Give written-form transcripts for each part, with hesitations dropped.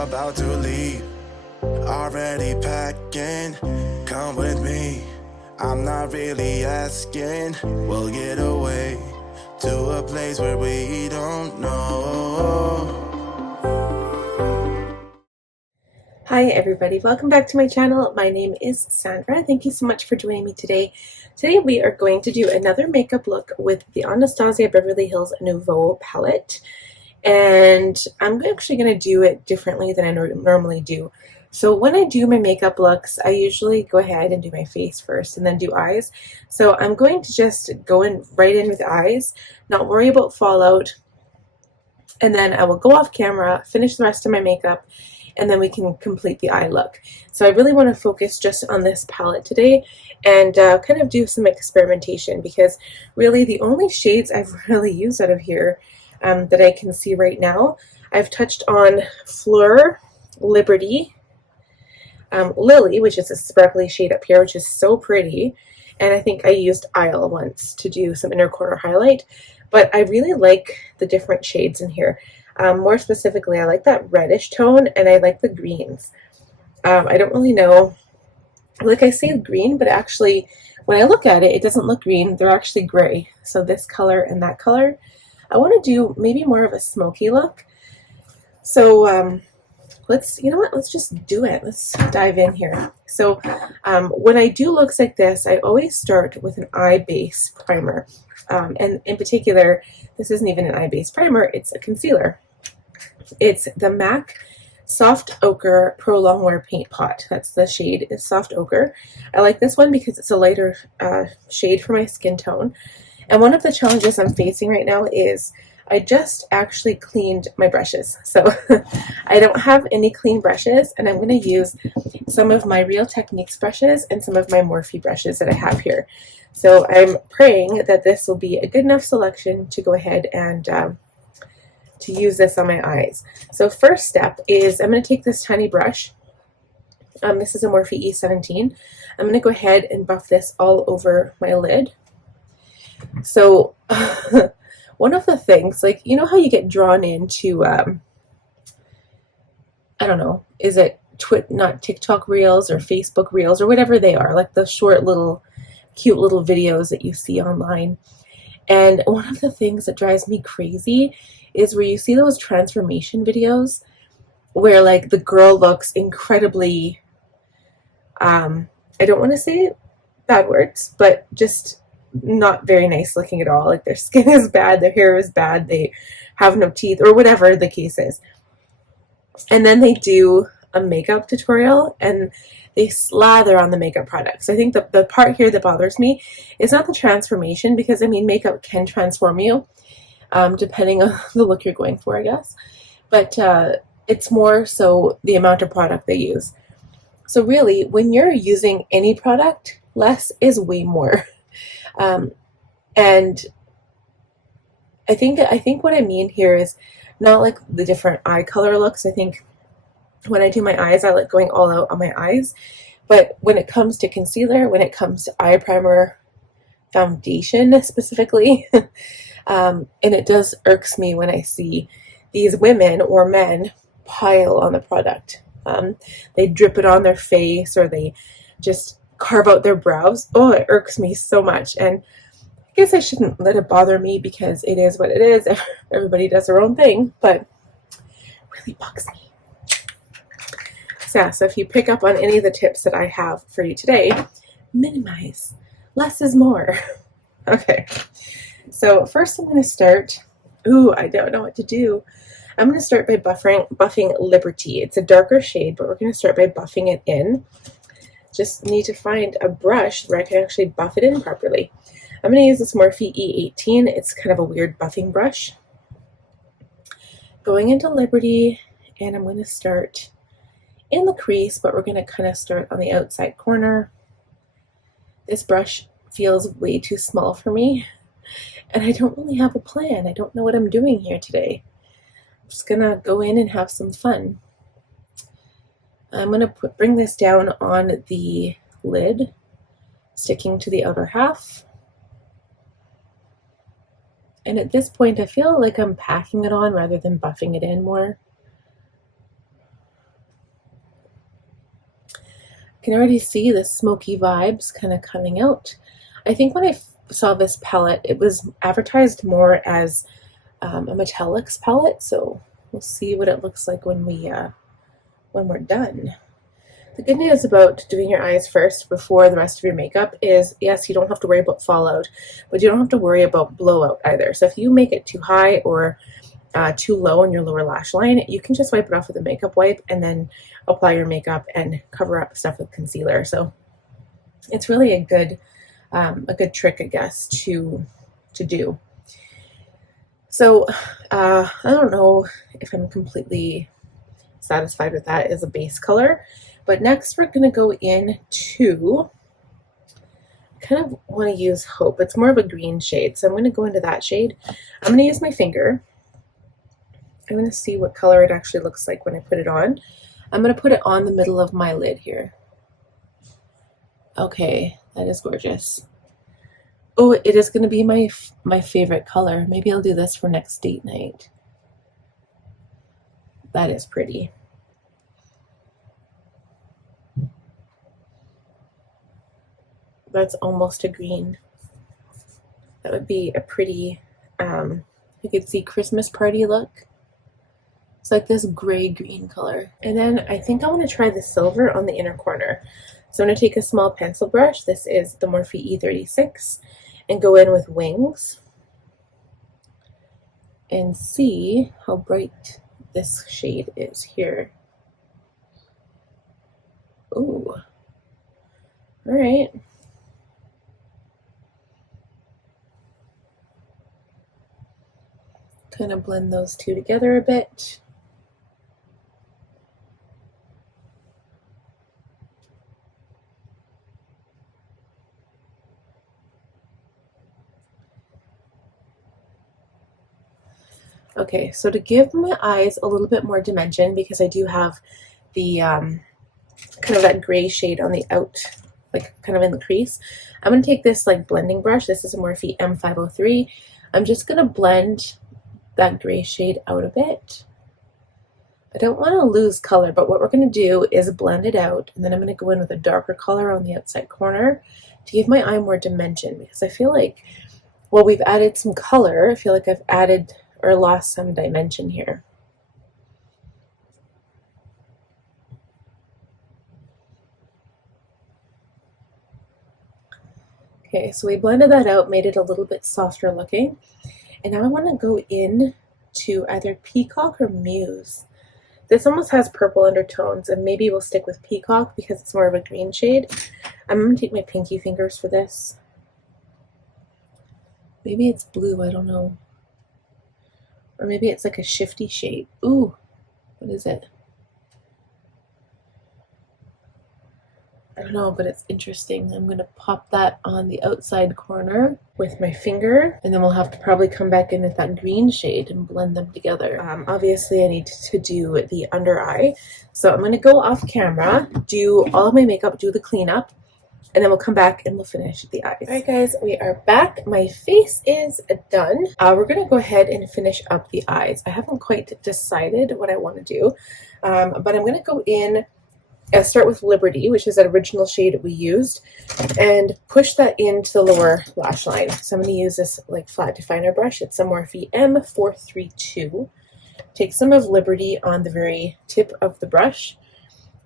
about to leave. Already packing, come with me. I'm not really asking. We'll get away to a place where we don't know. Hi everybody, welcome back to my channel. My name is Sandra. Thank you so much for joining me today. Today we are going to do another makeup look with the Anastasia Beverly Hills Nouveau Palette. And I'm actually going to do it differently than I normally do. So when I do my makeup looks, I usually go ahead and do my face first and then do eyes. So I'm going to just go in right in with eyes, not worry about fallout, and then I will go off camera, finish the rest of my makeup, and then we can complete the eye look. So I really want to focus just on this palette today and kind of do some experimentation, because really the only shades I've really used out of here that I can see right now, I've touched on Fleur, Liberty, Lily, which is a sparkly shade up here, which is so pretty, and I think I used Isle once to do some inner corner highlight. But I really like the different shades in here. More specifically, I like that reddish tone, and I like the greens. I don't really know, like I say green, but actually when I look at it, it doesn't look green. They're actually gray. So this color and that color. I want to do maybe more of a smoky look. So you know what, let's just do it. Let's dive in here. So when I do looks like this, I always start with an eye base primer. And in particular, this isn't even an eye base primer, it's a concealer. It's the MAC Soft Ochre Pro Longwear Paint Pot. That's the shade, is Soft Ochre. I like this one because it's a lighter shade for my skin tone. And one of the challenges I'm facing right now is I just actually cleaned my brushes. So I don't have any clean brushes, and I'm going to use some of my Real Techniques brushes and some of my Morphe brushes that I have here. So I'm praying that this will be a good enough selection to go ahead and to use this on my eyes. So first step is I'm going to take this tiny brush. This is a Morphe E17. I'm going to go ahead and buff this all over my lid. So one of the things, like, you know how you get drawn into, I don't know, is it not TikTok reels or Facebook reels or whatever they are, like the short little cute little videos that you see online. And one of the things that drives me crazy is where you see those transformation videos where like the girl looks incredibly, I don't want to say bad words, but just not very nice looking at all. Like their skin is bad, their hair is bad, they have no teeth, or whatever the case is. And then they do a makeup tutorial and they slather on the makeup products. I think the part here that bothers me is not the transformation, because I mean makeup can transform you depending on the look you're going for, I guess. But it's more so the amount of product they use. So really, when you're using any product, less is way more. And I think what I mean here is not like the different eye color looks. I think when I do my eyes, I like going all out on my eyes. But when it comes to concealer, when it comes to eye primer, foundation specifically, and it does irks me when I see these women or men pile on the product. They drip it on their face, or they just carve out their brows. Oh, it irks me so much. And I guess I shouldn't let it bother me, because it is what it is. Everybody does their own thing, but it really bugs me. So yeah, so if you pick up on any of the tips that I have for you today, minimize. Less is more. Okay, so first I'm going to start, I don't know what to do. I'm going to start by buffing Liberty. It's a darker shade, but we're going to start by buffing it in. Just need to find a brush where I can actually buff it in properly. I'm going to use this Morphe E18. It's kind of a weird buffing brush. Going into Liberty, and I'm going to start in the crease, but we're going to kind of start on the outside corner. This brush feels way too small for me, and I don't really have a plan. I don't know what I'm doing here today. I'm just going to go in and have some fun. I'm going to bring this down on the lid, sticking to the outer half. And at this point, I feel like I'm packing it on rather than buffing it in more. can already see the smoky vibes kind of coming out. I think when I saw this palette, it was advertised more as a metallics palette, so we'll see what it looks like when we're done. The good news about doing your eyes first before the rest of your makeup is, yes, you don't have to worry about fallout, but you don't have to worry about blowout either. So if you make it too high or too low on your lower lash line, you can just wipe it off with a makeup wipe and then apply your makeup and cover up stuff with concealer. So it's really a good trick, I guess, to do. So I don't know if I'm completely satisfied with that as a base color, but next we're going to go into, kind of want to use Hope. It's more of a green shade, so I'm going to go into that shade. I'm going to use my finger. I'm going to see what color it actually looks like when I put it on. I'm going to put it on the middle of my lid here. Okay, that is gorgeous. Oh, it is going to be my favorite color. Maybe I'll do this for next date night. That is pretty. That's almost a green. That would be a pretty, you could see Christmas party look. It's like this gray-green color. And then I think I want to try the silver on the inner corner. So I'm going to take a small pencil brush. This is the Morphe E36. And go in with Wings. And see how bright this shade is here. Ooh. Alright. Kind of blend those two together a bit. Okay, so to give my eyes a little bit more dimension, because I do have the kind of that gray shade on the out, like kind of in the crease, I'm going to take this like blending brush. This is a Morphe M503. I'm just going to blend that gray shade out a bit. I don't want to lose color, but what we're going to do is blend it out, and then I'm going to go in with a darker color on the outside corner to give my eye more dimension, because I feel like, well, we've added some color. I feel like I've added or lost some dimension here. Okay, so we blended that out, made it a little bit softer looking. And now I want to go in to either Peacock or Muse. This almost has purple undertones, and maybe we'll stick with Peacock because it's more of a green shade. I'm going to take my pinky fingers for this. Maybe it's blue, I don't know. Or maybe it's like a shifty shade. Ooh, what is it? I don't know, but it's interesting. I'm going to pop that on the outside corner with my finger, and then we'll have to probably come back in with that green shade and blend them together. Obviously, I need to do the under eye. So I'm going to go off camera, do all of my makeup, do the cleanup, and then we'll come back and we'll finish the eyes. All right, guys, we are back. My face is done. We're going to go ahead and finish up the eyes. I haven't quite decided what I want to do, but I'm going to go in and start with Liberty, which is that original shade we used, and push that into the lower lash line. So I'm going to use this like flat definer brush. It's a Morphe M432. Take some of Liberty on the very tip of the brush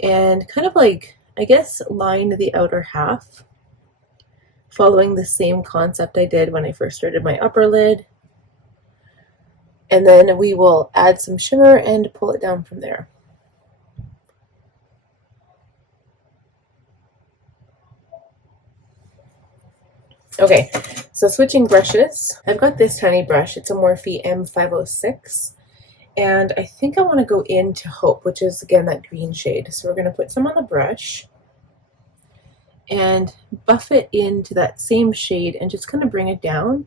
and kind of like, I guess, line the outer half, following the same concept I did when I first started my upper lid. And then we will add some shimmer and pull it down from there. Okay, so switching brushes. I've got this tiny brush. It's a Morphe M506. And I think I want to go into Hope, which is, again, that green shade. So we're going to put some on the brush and buff it into that same shade and just kind of bring it down.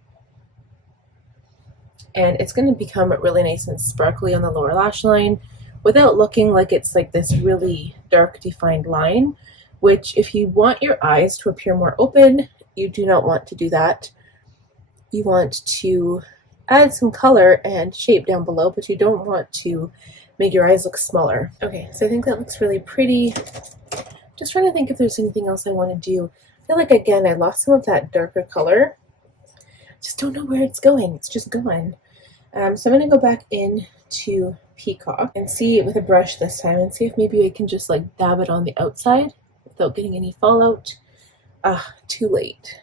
And it's going to become really nice and sparkly on the lower lash line without looking like it's like this really dark defined line, which if you want your eyes to appear more open, you do not want to do that. You want to add some color and shape down below, but you don't want to make your eyes look smaller. Okay, so I think that looks really pretty. Just trying to think if there's anything else I want to do. I feel like, again, I lost some of that darker color. Just don't know where it's going. It's just gone. So I'm going to go back into Peacock and see it with a brush this time and see if maybe I can just like dab it on the outside without getting any fallout. Too late.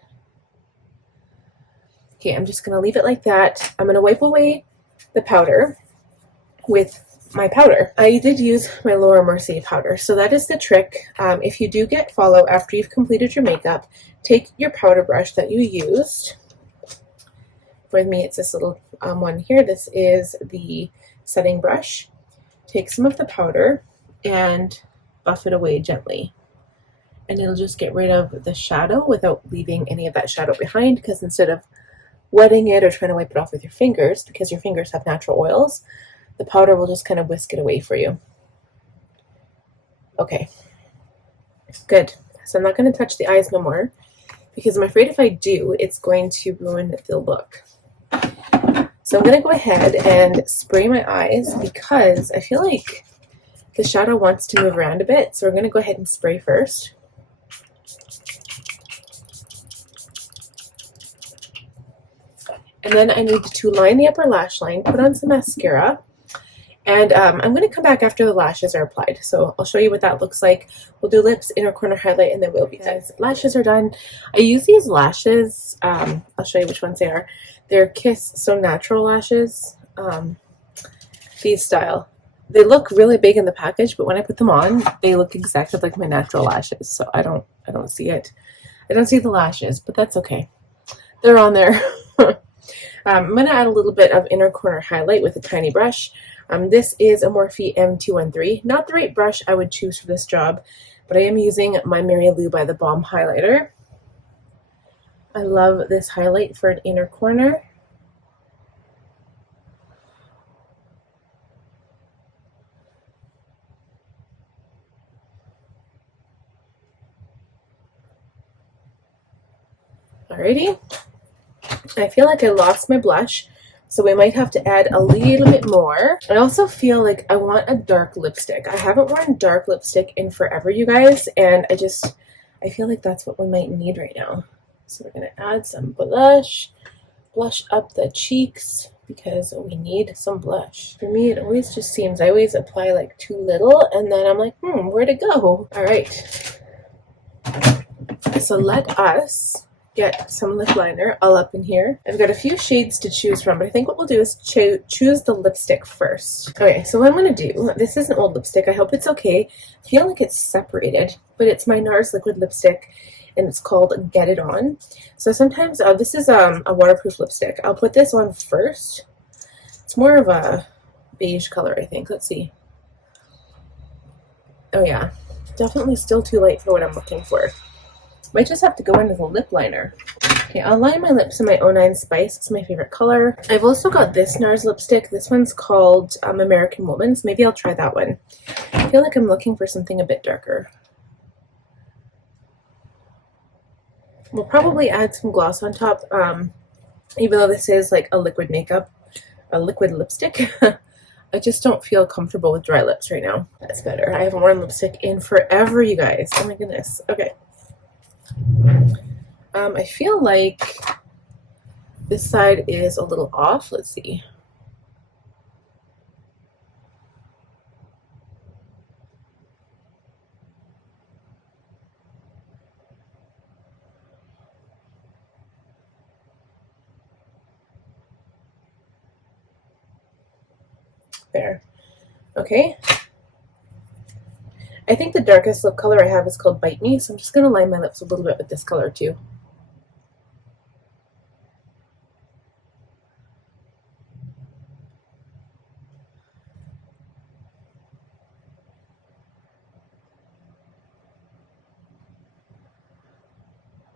Okay, I'm just going to leave it like that. I'm going to wipe away the powder with my powder. I did use my Laura Mercier powder, so that is the trick. If you do get fallout after you've completed your makeup, take your powder brush that you used. For me, it's this little one here. This is the setting brush. Take some of the powder and buff it away gently. And it'll just get rid of the shadow without leaving any of that shadow behind, because instead of wetting it or trying to wipe it off with your fingers, because your fingers have natural oils, the powder will just kind of whisk it away for you. Okay, good. So I'm not going to touch the eyes no more, because I'm afraid if I do, it's going to ruin the look. So I'm going to go ahead and spray my eyes because I feel like the shadow wants to move around a bit. So we're going to go ahead and spray first. And then I need to line the upper lash line, put on some mascara, and I'm going to come back after the lashes are applied. So I'll show you what that looks like. We'll do lips, inner corner highlight, and then we'll be done. Lashes are done. I use these lashes. I'll show you which ones they are. They're Kiss So Natural lashes, these style. They look really big in the package, but when I put them on, they look exactly like my natural lashes. So I don't see it. I don't see the lashes, but that's okay. They're on there. I'm going to add a little bit of inner corner highlight with a tiny brush. This is a Morphe M213. Not the right brush I would choose for this job, but I am using my Mary Lou by the Balm highlighter. I love this highlight for an inner corner. Alrighty. I feel like I lost my blush, so we might have to add a little bit more. I also feel like I want a dark lipstick. I haven't worn dark lipstick in forever, you guys, and I feel like that's what we might need right now. So we're going to add some blush up the cheeks because we need some blush. For me, it always just seems, I always apply like too little and then I'm like, where'd it go? All right. So let us get some lip liner all up in here. I've got a few shades to choose from, but I think what we'll do is choose the lipstick first. Okay, so what I'm going to do, this is an old lipstick. I hope it's okay. I feel like it's separated, but it's my NARS liquid lipstick, and it's called Get It On. So sometimes, this is a waterproof lipstick. I'll put this on first. It's more of a beige color, I think. Let's see. Oh yeah, definitely still too light for what I'm looking for. Might just have to go in with a lip liner. Okay, I'll line my lips in my 09 Spice. It's my favorite color. I've also got this NARS lipstick. This one's called American Woman's. Maybe I'll try that one. I feel like I'm looking for something a bit darker. We'll probably add some gloss on top, even though this is like a liquid makeup, a liquid lipstick. I just don't feel comfortable with dry lips right now. That's better. I haven't worn lipstick in forever, you guys. Oh my goodness. Okay. I feel like this side is a little off. Let's see. There. Okay. I think the darkest lip color I have is called Bite Me, so I'm just going to line my lips a little bit with this color too.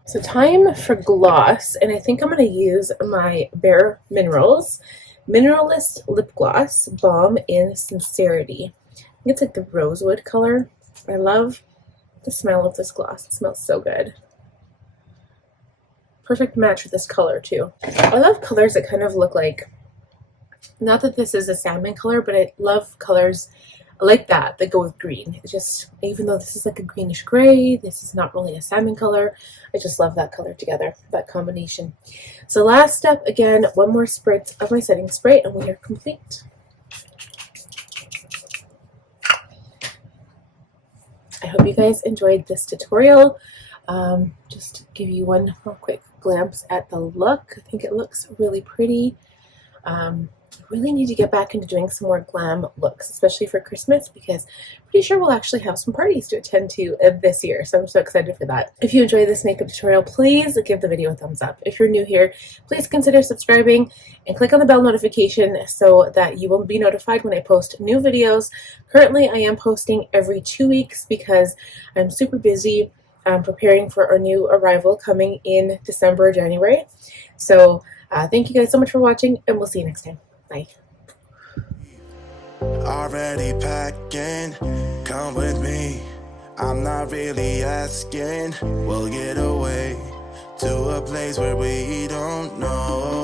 So time for gloss, and I think I'm going to use my Bare Minerals Mineralist Lip Gloss Balm in Sincerity. I think it's like the rosewood color. I love the smell of this gloss. It smells so good. Perfect match with this color too. I love colors that kind of look like, not that this is a salmon color, but I love colors like that go with green. It's just, even though this is like a greenish gray, this is not really a salmon color. I just love that color together, that combination. So last step, again, one more spritz of my setting spray and we are complete. I hope you guys enjoyed this tutorial. Just to give you one more quick glimpse at the look. I think it looks really pretty. I really need to get back into doing some more glam looks, especially for Christmas, because I'm pretty sure we'll actually have some parties to attend to this year, so I'm so excited for that. If you enjoyed this makeup tutorial, please give the video a thumbs up. If you're new here, please consider subscribing and click on the bell notification so that you will be notified when I post new videos. Currently, I am posting every 2 weeks because I'm super busy preparing for our new arrival coming in December or January. So thank you guys so much for watching, and we'll see you next time. Bye. Already packing, come with me. I'm not really asking. We'll get away to a place where we don't know.